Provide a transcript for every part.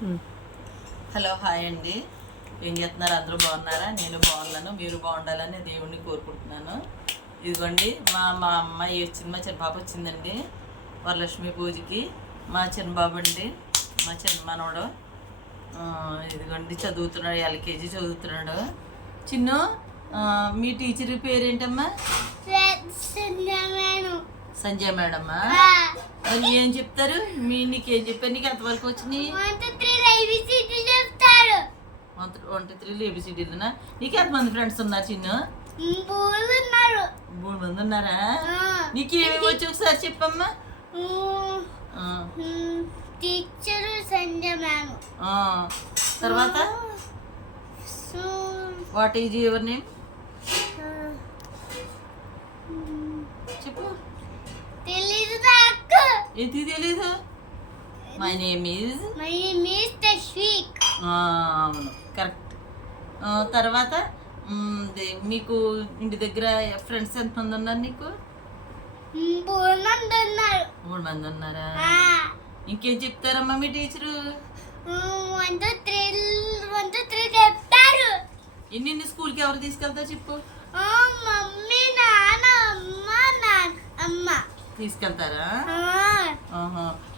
Hello hi అండి. ఏం చేస్తున్నారు? అందరూ బాగున్నారా? నేను బాగున్నాను. మీరు బాగుండాలని దేవుణ్ణి కోరుకుంటున్నాను. ఇదిగోండి మా అమ్మాయి వచ్చింది, మా చిన్న పాప వచ్చిందండి వరలక్ష్మి పూజకి. మా చిన్న బాబు అండి, మా చిన్న మనవడు. ఇదిగోండి చదువుతున్నాడు, ఎల్కేజీ చదువుతున్నాడు. చిన్ను, మీ టీచర్ పేరేంటమ్మా? సంజయ్ మేడమ్మా. మరి ఏం చెప్తారు? నీకేం చెప్పారు? నీకు ఎంతవరకు వచ్చినాయి? 1 2 3 ABCDలునా? నీకు ఎంతమంది ఫ్రెండ్స్ ఉన్నారు చిన్ను? 3 మంది ఉన్నారా? నీకు ఏమేమి వచ్చి ఒకసారి చెప్పమ్మా. Teacher Sanjay ma'am. తర్వాత వాట్ ఈజ్ యువర్ నేమ్? చెప్పు. తెలీదు నాకు. ఇది తెలీదు. My name is Tashveek. అవును, కరెక్ట్. తర్వాత మీకు ఇంటి దగ్గర ఫ్రెండ్స్ ఎంతమంది ఉన్నారు నీకు? 3 మంది ఉన్నారా? ఇంకేం చెప్తారమ్మా మీ టీచరు? 1 2 3 చెప్తారు. ఎన్ని స్కూల్కి ఎవరు తీసుకెళ్తారు చెప్పు? మమ్మీ, నాన్న, అమ్మ తీసుకెళ్తారా?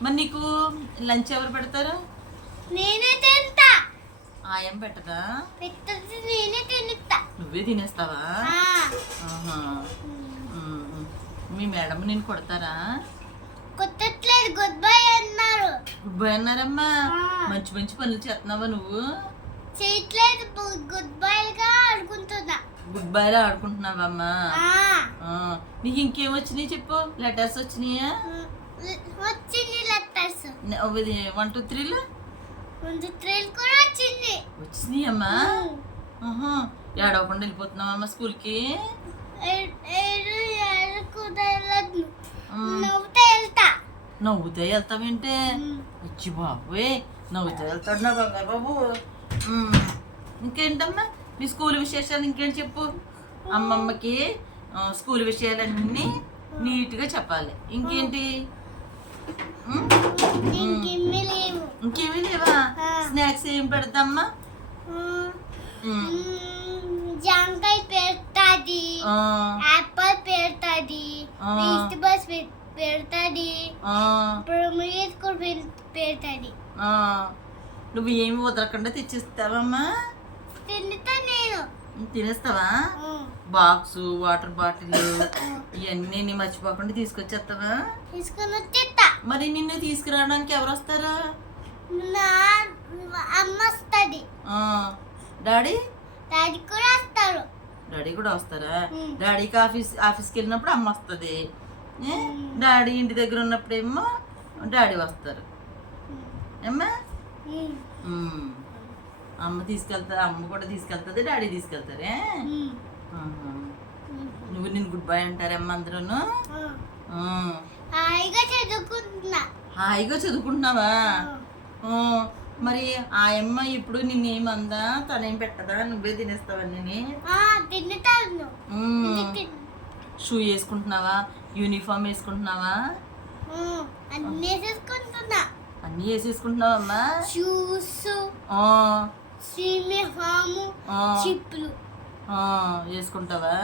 మరి నీకు లంచ్ ఎవరు పెడతారు? నేనే తింటా. ఆయం పెట్టదా? పెట్టదు, నేనే తింటా. నువ్వే తినేస్తావా? మీ మేడం నేను కొడతారా? కొట్టట్లేదు, గుడ్ బై అన్నారు. గుడ్ బై అన్నారమ్మా. మంచి మంచి పనులు చేస్తున్నావా నువ్వు? చేయట్లేదు, గుడ్ బైగా ఆడుకుంటున్నా. గుడ్ బైలో ఆడుకుంటున్నావమ్మా. నీకు ఇంకేం వచ్చినాయి చెప్పు? లెటర్స్ వచ్చినాయా? వచ్చింది లెటర్స్. 1 2 3 కూడా వచ్చింది. వచ్చినాయమ్మా. ఏడవకుండా వెళ్ళిపోతున్నావమ్మా స్కూల్కి? నవ్వుతా వెళ్తావేంటే? వచ్చి బాబోయ్, నవ్వుతా వెళ్తాడు నా బంగారు బాబు. ఇంకేంటమ్మా నీ స్కూల్ విశేషాలు? ఇంకేంటి చెప్పు. అమ్మమ్మకి స్కూల్ విషయాలన్నీ నీట్గా చెప్పాలి. ఇంకేంటి? ఇంకేమీ లేవా? స్నాక్స్ ఏం పెడతామ్మా? జాంకాయ పెడతాది, యాపిల్ పెడతాది, వెజిటబుల్స్ పెడతాది, బ్రోమీస్ కూడా పెడతాది. నువ్వు ఏమి వదలకుండా తెచ్చిస్తావమ్మా? తింటా నేను. తినేస్తావా? బాక్స్, వాటర్ బాటిల్ ఇవన్నీ మర్చిపోకుండా తీసుకొచ్చేస్తావా? తీసుకొని వచ్చేస్తా. మరి నిన్ను తీసుకురావడానికి ఎవరు వస్తారా? అమ్మ వస్తుంది. డాడీ కూడా వస్తారు. డాడీ కూడా వస్తారా? డాడీకి ఆఫీస్కి వెళ్ళినప్పుడు అమ్మ వస్తుంది. డాడీ ఇంటి దగ్గర ఉన్నప్పుడేమో డాడీ వస్తారు. అమ్మా, అమ్మ కూడా తీసుకెళ్తుంది, డాడీ తీసుకెళ్తారే. నువ్వు నేను గుడ్ బై అంటారమ్మా అందరూను? హాయిగా చదువుకుంటున్నావా? మరి ఆ అమ్మ ఇప్పుడు నిన్నేమందా? తనేం పెట్టదా? నువ్వే తినేస్తావన్నీ? షూ వేసుకుంటున్నావా? యూనిఫామ్ వేసుకుంటున్నావా? అన్నీ వేసేసుకుంటున్నావమ్మా? షూస్, చిప్పులు వేసుకుంటావా?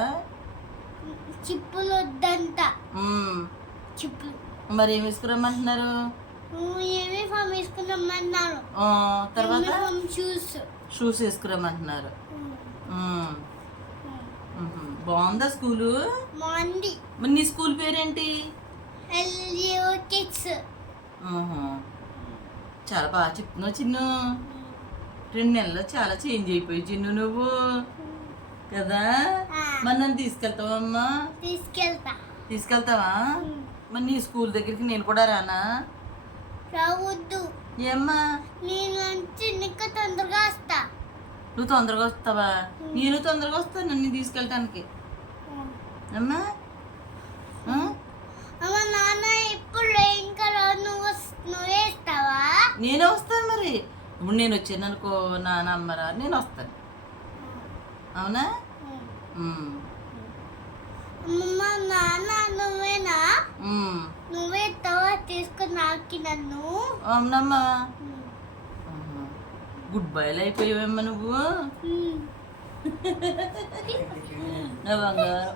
చిప్పులు వద్దంట. చిప్పులు మరి ఏం వేసుకురమ్మంటున్నారు? యూనిఫామ్ వేసుకురమ్మన్నారు. తర్వాత షూస్ వేసుకురమ్మంటున్నారు. బాగుందా స్కూలు? బాగుంది. మరి నీ స్కూల్ పేరేంటి? కిడ్స్. చాలా బాగా చెప్తున్నావు చిన్ను. 2 నెలల్లో చాలా చేంజ్ అయిపోయి చిన్ను నువ్వు కదా. మరి నన్ను తీసుకెళ్తావమ్మా? తీసుకెళ్తావా? మరి నీ స్కూల్ దగ్గరికి నేను కూడా రానా? రావద్దు. ఏమ్మా? నేను తొందరగా వస్తా. నువ్వు తొందరగా వస్తావా? నేను తొందరగా వస్తాను నన్ను తీసుకెళ్ళటానికి. అమ్మా, నాన్న ఇప్పుడు ఇంకా నువ్వే వస్తావా? నేనే వస్తాను. మరి ఇప్పుడు నేను వచ్చాను అనుకో, నాన్న అమ్మరా, నేను వస్తాను. అవునా? నాన్న నువ్వేనా? నువ్వే తీసుకుని నాకి నన్ను. అవునమ్మా. గుడ్ బైలు అయిపోయావమ్మా నువ్వు ఉమ్. నా బంగారం